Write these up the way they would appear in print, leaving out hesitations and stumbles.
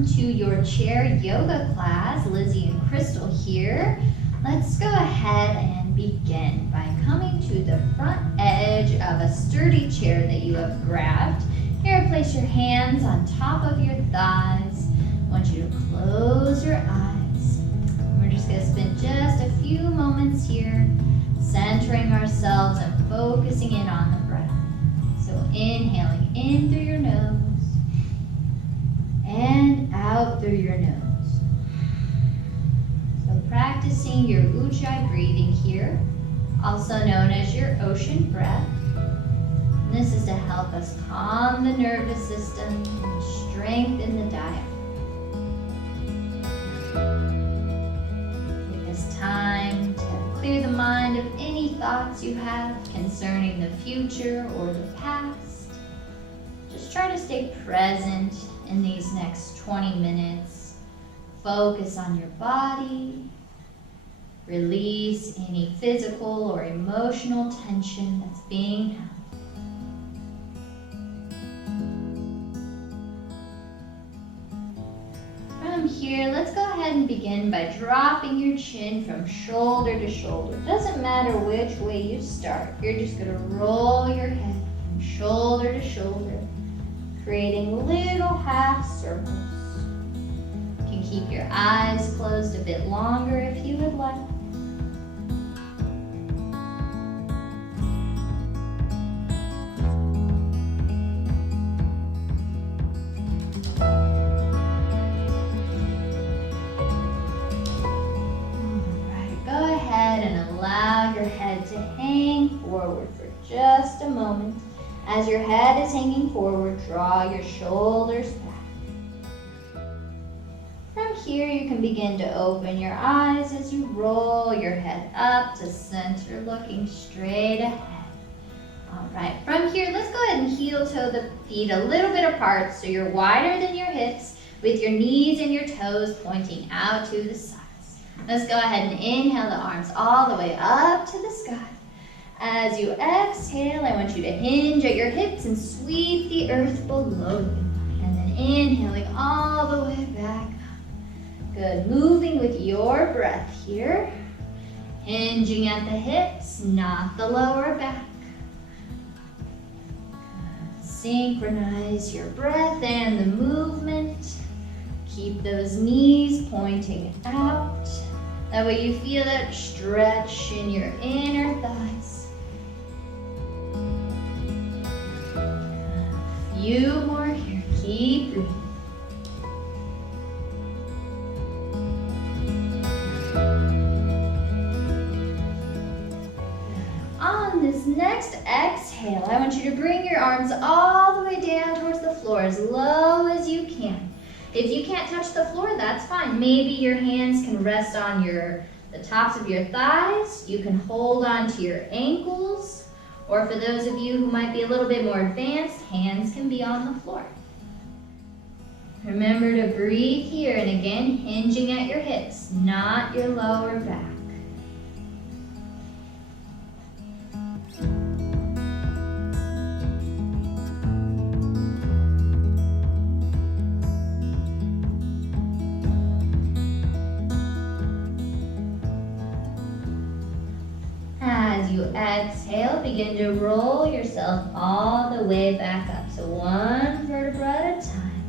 welcome to your chair yoga class. Lizzie and Kristel here. Let's go ahead and begin by coming to the front edge of a sturdy chair that you have grabbed. Here, place your hands on top of your thighs. I want you to close your eyes. We're just going to spend just a few moments here centering ourselves and focusing in on the breath. So inhaling in through your nose and out through your nose. So practicing your Ujjayi breathing here, also known as your ocean breath. And this is to help us calm the nervous system and strengthen the diaphragm. Take this time to clear the mind of any thoughts you have concerning the future or the past. Just try to stay present in these next 20 minutes. Focus on your body. Release any physical or emotional tension that's being held. From here, let's go ahead and begin by dropping your chin from shoulder to shoulder. Doesn't matter which way you start. You're just going to roll your head from shoulder to shoulder, creating little half circles. You can keep your eyes closed a bit longer if you would like. Alright, go ahead and allow your head to hang forward for just a moment. As your head is hanging forward, draw your shoulders back. From here, you can begin to open your eyes as you roll your head up to center, looking straight ahead. All right, from here, let's go ahead and heel-toe the feet a little bit apart so you're wider than your hips with your knees and your toes pointing out to the sides. Let's go ahead and inhale the arms all the way up to the sky. As you exhale, I want you to hinge at your hips and sweep the earth below you. And then inhaling all the way back up. Good, moving with your breath here. Hinging at the hips, not the lower back. Good. Synchronize your breath and the movement. Keep those knees pointing out. That way you feel that stretch in your inner thighs. Few more here. Keep breathing. On this next exhale, I want you to bring your arms all the way down towards the floor as low as you can. If you can't touch the floor, that's fine. Maybe your hands can rest on the tops of your thighs. You can hold on to your ankles. Or for those of you who might be a little bit more advanced, hands can be on the floor. Remember to breathe here, and again, hinging at your hips, not your lower back. As you exhale, begin to roll yourself all the way back up. So one vertebra at a time.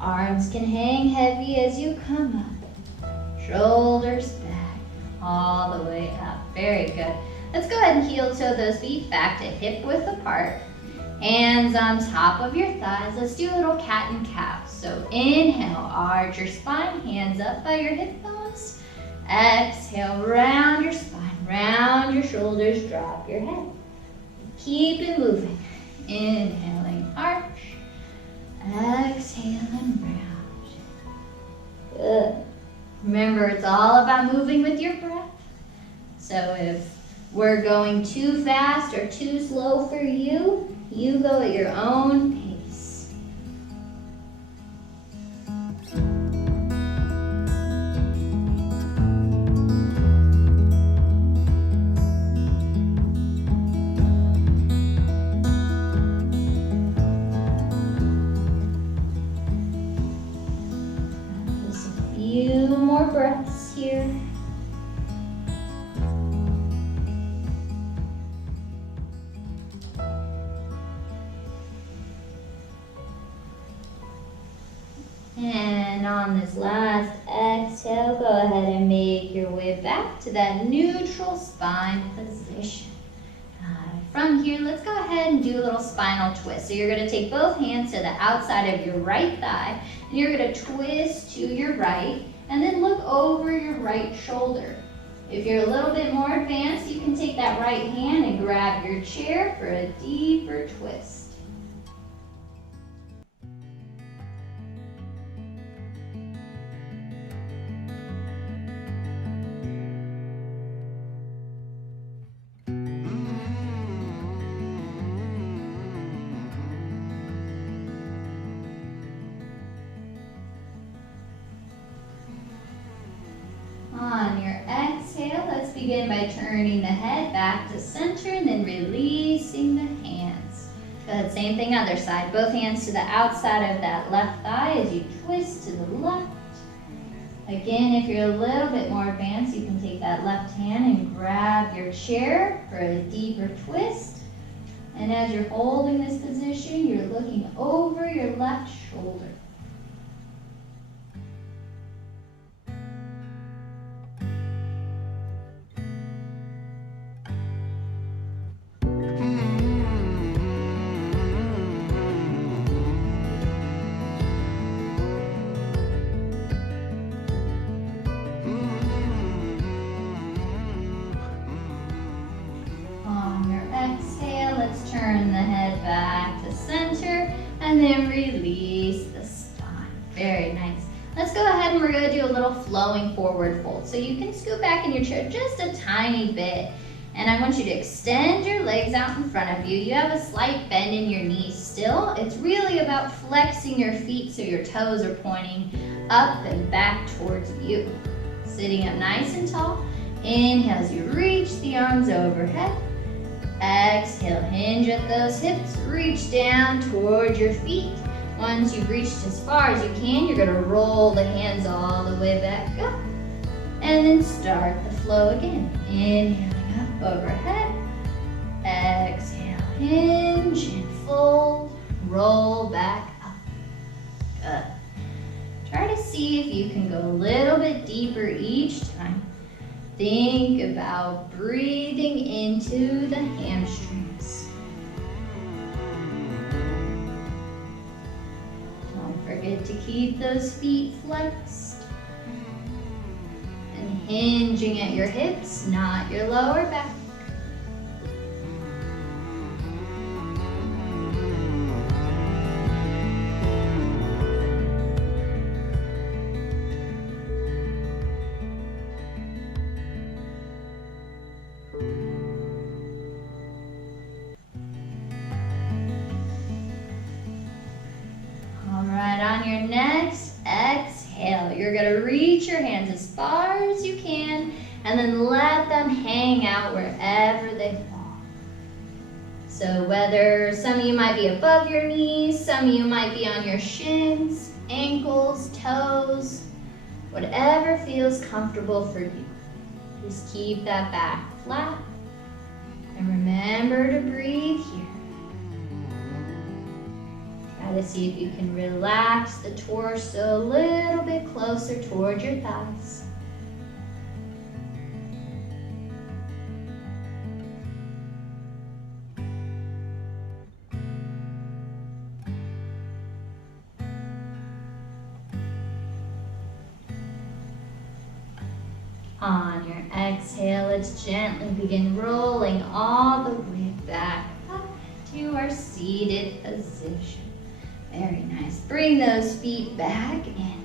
Arms can hang heavy as you come up. Shoulders back, all the way up. Very good. Let's go ahead and heel-toe those feet back to hip width apart. Hands on top of your thighs. Let's do a little cat and cow. So inhale, arch your spine, hands up by your hip bones. Exhale, round your spine. Round your shoulders, drop your head. Keep it moving. Inhaling, arch. Exhaling, round. Good. Remember, it's all about moving with your breath. So if we're going too fast or too slow for you, you go at your own pace. on this last exhale, go ahead and make your way back to that neutral spine position. From here, let's go ahead and do a little spinal twist. So you're going to take both hands to the outside of your right thigh, and you're going to twist to your right, and then look over your right shoulder. If you're a little bit more advanced, you can take that right hand and grab your chair for a deeper twist. On your exhale, let's begin by turning the head back to center and then releasing the hands. Good, same thing other side. Both hands to the outside of that left thigh as you twist to the left. Again, if you're a little bit more advanced, you can take that left hand and grab your chair for a deeper twist. And as you're holding this position, you're looking over your left shoulder. Turn the head back to center and then release the spine. Very nice. Let's go ahead and we're going to do a little flowing forward fold. So you can scoot back in your chair just a tiny bit. And I want you to extend your legs out in front of you. You have a slight bend in your knees still. It's really about flexing your feet so your toes are pointing up and back towards you. Sitting up nice and tall. Inhale as you reach the arms overhead. Exhale, hinge at those hips, reach down towards your feet. Once you've reached as far as you can, you're going to roll the hands all the way back up. And then start the flow again. Inhaling up overhead. Exhale, hinge and fold, roll back up. Good. Try to see if you can go a little bit deeper each time. Think about breathing into the hamstrings. Don't forget to keep those feet flexed. And hinging at your hips, not your lower back. On your next exhale, you're going to reach your hands as far as you can and then let them hang out wherever they fall. So whether some of you might be above your knees, some of you might be on your shins, ankles, toes, whatever feels comfortable for you. Just keep that back flat and remember to breathe here. Try to see if you can relax the torso a little bit closer towards your thighs. On your exhale, let's gently begin rolling all the way back up to our seated position. Very nice. Bring those feet back in.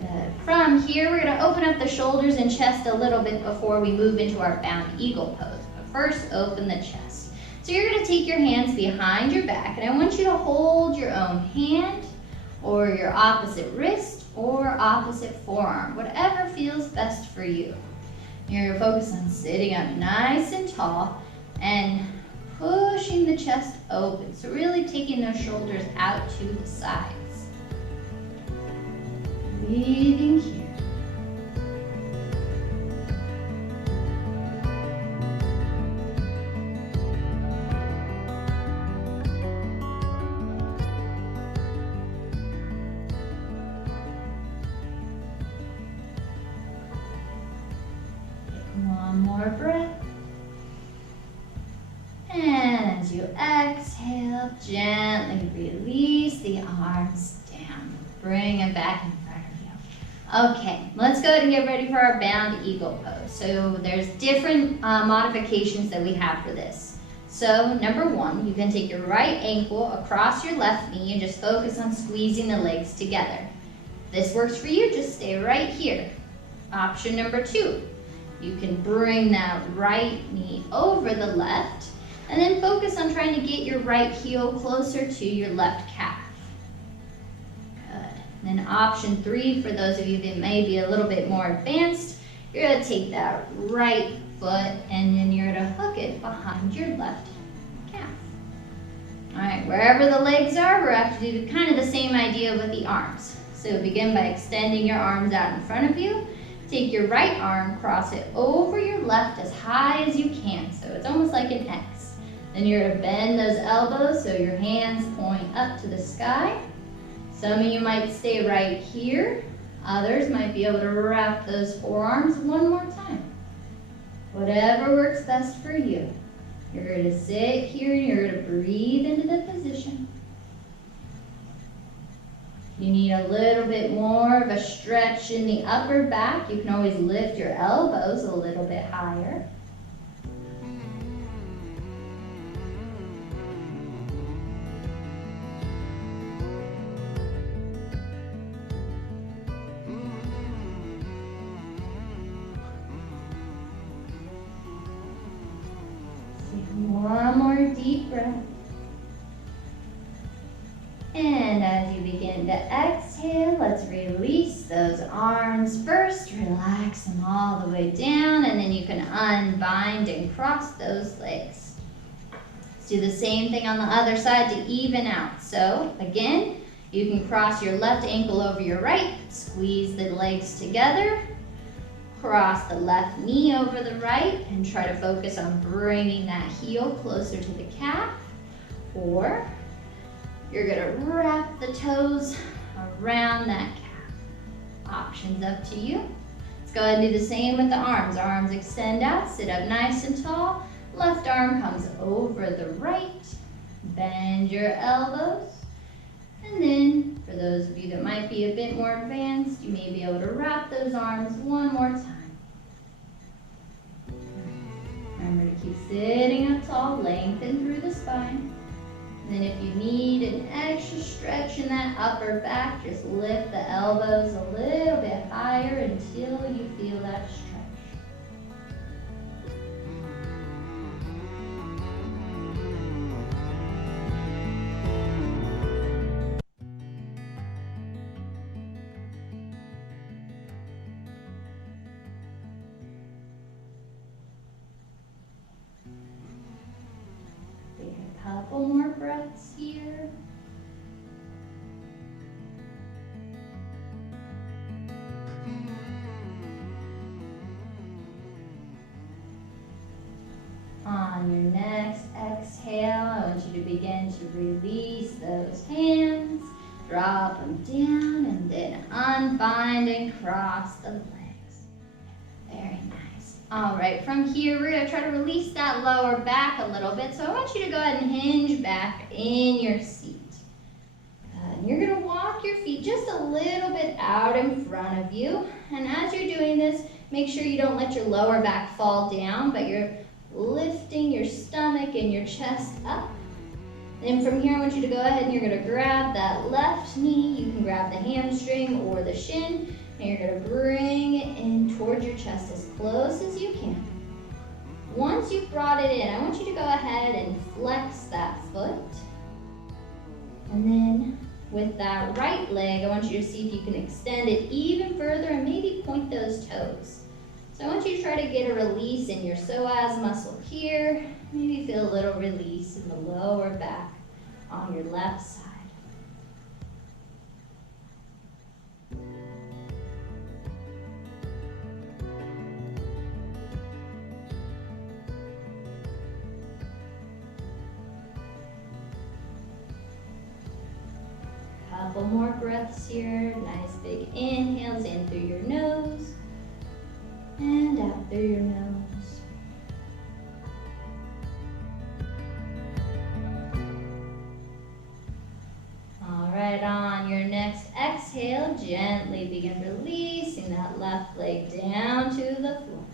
Good. From here, we're going to open up the shoulders and chest a little bit before we move into our bound eagle pose. But first, open the chest. So you're going to take your hands behind your back, and I want you to hold your own hand or your opposite wrist or opposite forearm, whatever feels best for you. You're focused on sitting up nice and tall and pushing the chest open. So really taking those shoulders out to the sides. Breathing here. exhale, gently release the arms down. Bring them back in front of you. Okay, let's go ahead and get ready for our bound eagle pose. So there's different modifications that we have for this. So number one, you can take your right ankle across your left knee and just focus on squeezing the legs together. If this works for you, just stay right here. Option number two, you can bring that right knee over the left and then focus on trying to get your right heel closer to your left calf. Good. And then option three, for those of you that may be a little bit more advanced, you're going to take that right foot and then you're going to hook it behind your left calf. All right, wherever the legs are, we're going to have to do kind of the same idea with the arms. So begin by extending your arms out in front of you. Take your right arm, cross it over your left as high as you can. So it's almost like an X. Then you're going to bend those elbows so your hands point up to the sky. Some of you might stay right here. Others might be able to wrap those forearms one more time. Whatever works best for you. You're going to sit here and you're going to breathe into the position. You need a little bit more of a stretch in the upper back. You can always lift your elbows a little bit higher. One more deep breath. And as you begin to exhale, let's release those arms first. Relax them all the way down, and then you can unbind and cross those legs. Let's do the same thing on the other side to even out. So again, you can cross your left ankle over your right, squeeze the legs together, cross the left knee over the right, and try to focus on bringing that heel closer to the calf. Or you're gonna wrap the toes around that calf. Options up to you. Let's go ahead and do the same with the arms. Arms extend out, sit up nice and tall. Left arm comes over the right. Bend your elbows. And then, for those of you that might be a bit more advanced, you may be able to wrap those arms one more time. Remember to keep sitting up tall, lengthen through the spine. And then if you need an extra stretch in that upper back, just lift the elbows a little bit higher until you feel that stretch. Couple more breaths here. On your next exhale, I want you to begin to release those hands, drop them down, and then unbind and cross the legs. Very nice. All right, from here, we're gonna try to release that lower back a little bit. So I want you to go ahead and hinge back in your seat. And you're gonna walk your feet just a little bit out in front of you. And as you're doing this, make sure you don't let your lower back fall down, but you're lifting your stomach and your chest up. And from here, I want you to go ahead and you're gonna grab that left knee. You can grab the hamstring or the shin. And you're going to bring it in towards your chest as close as you can. Once you've brought it in, I want you to go ahead and flex that foot. And then with that right leg, I want you to see if you can extend it even further and maybe point those toes. So I want you to try to get a release in your psoas muscle here. Maybe feel a little release in the lower back on your left side. Couple more breaths here. Nice big inhales in through your nose and out through your nose. right, on your next exhale, gently begin releasing that left leg down to the floor.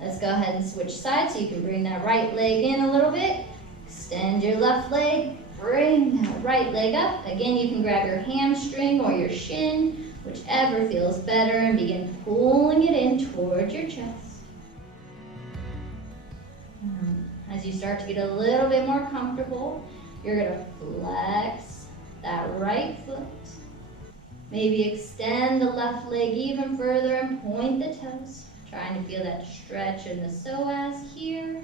Let's go ahead and switch sides so you can bring that right leg in a little bit. Extend your left leg, bring that right leg up. Again, you can grab your hamstring or your shin, whichever feels better, and begin pulling it in towards your chest. As you start to get a little bit more comfortable, you're going to flex that right foot. Maybe extend the left leg even further and point the toes. Trying to feel that stretch in the psoas here.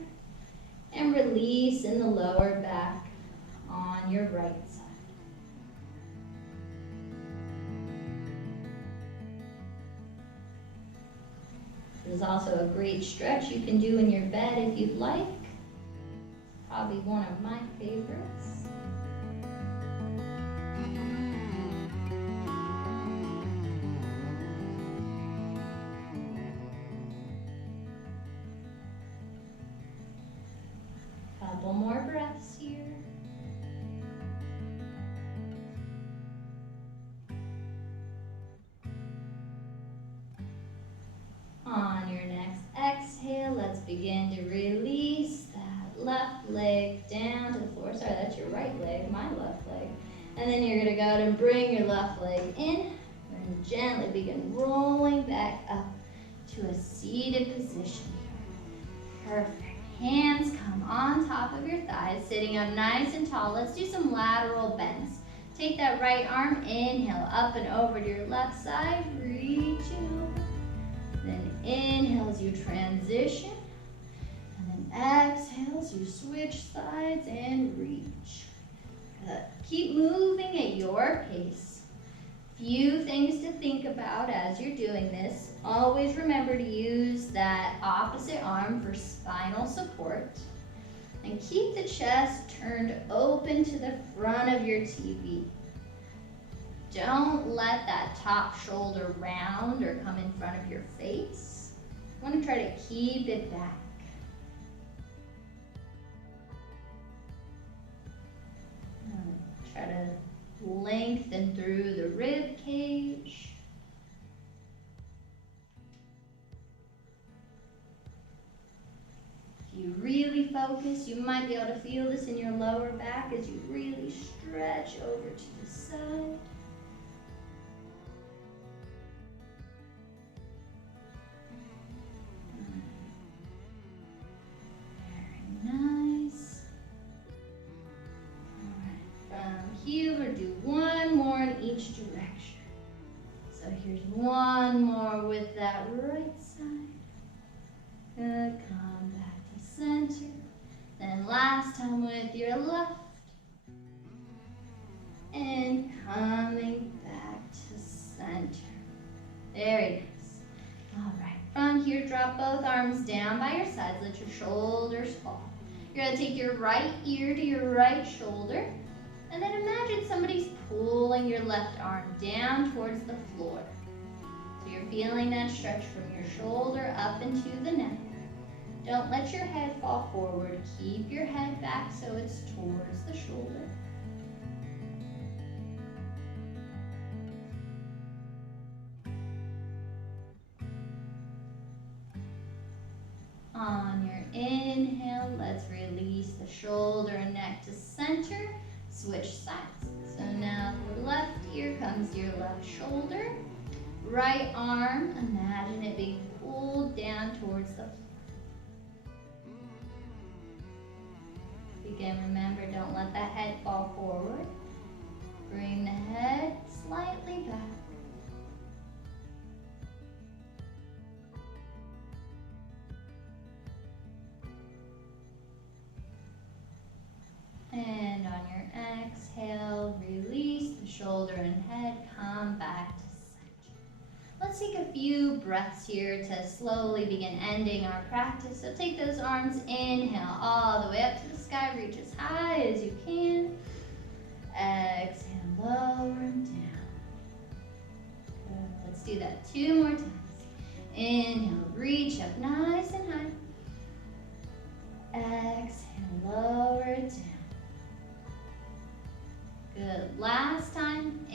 And release in the lower back on your right side. This is also a great stretch you can do in your bed if you'd like. Probably one of my favorites. Couple more breaths here. On your next exhale, let's begin to release that left leg down to the floor. Sorry, that's your right leg, my left leg. And then you're going to go ahead and bring your left leg in and gently begin rolling back up to a seated position. Perfect. Hands come on top of your thighs, sitting up nice and tall. Let's do some lateral bends. Take that right arm, inhale up and over to your left side, reaching over. Then inhale as you transition, and then exhale as you switch sides and reach. Good. Keep moving at your pace. Few things to think about as you're doing this. Always remember to use that opposite arm for spinal support. And keep the chest turned open to the front of your TV. Don't let that top shoulder round or come in front of your face. You want to try to keep it back. Try to lengthen through the rib cage. If you really focus, you might be able to feel this in your lower back as you really stretch over to the side. Very nice. All right, from here we'll do one more in each direction. So here's one more with that right side. Good, come back to center. Then last time with your left. And coming back to center. Very nice. All right, from here, drop both arms down by your sides. Let your shoulders fall. You're going to take your right ear to your right shoulder. And then imagine somebody's pulling your left arm down towards the floor. So you're feeling that stretch from your shoulder up into the neck. Don't let your head fall forward. Keep your head back so it's towards the shoulder. On your inhale, let's release the shoulder and neck to center. Switch sides. So now the left ear comes to your left shoulder. Right arm, imagine it being pulled down towards the floor. Again, remember, don't let that head fall forward. Bring the head slightly back. And on your exhale, release the shoulder and head, come back to center. Let's take a few breaths here to slowly begin ending our practice. So take those arms, inhale all the way up to the sky, reach as high as you can. Exhale, lower and down. Good. Let's do that 2 more times. Inhale, reach up nice and high. Exhale, lower it down. Good. Last time.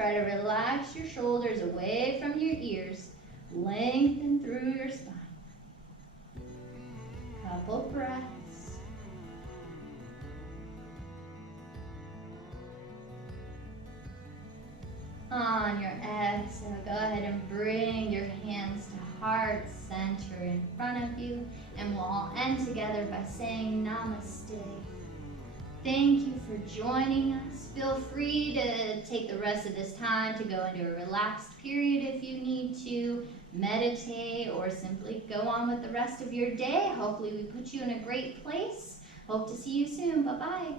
Try to relax your shoulders away from your ears. Lengthen through your spine. Couple breaths. On your exhale, go ahead and bring your hands to heart center in front of you, and we'll all end together by saying namaste. Thank you for joining us. Feel free to take the rest of this time to go into a relaxed period if you need to, meditate, or simply go on with the rest of your day. Hopefully we put you in a great place. Hope to see you soon. Bye-bye.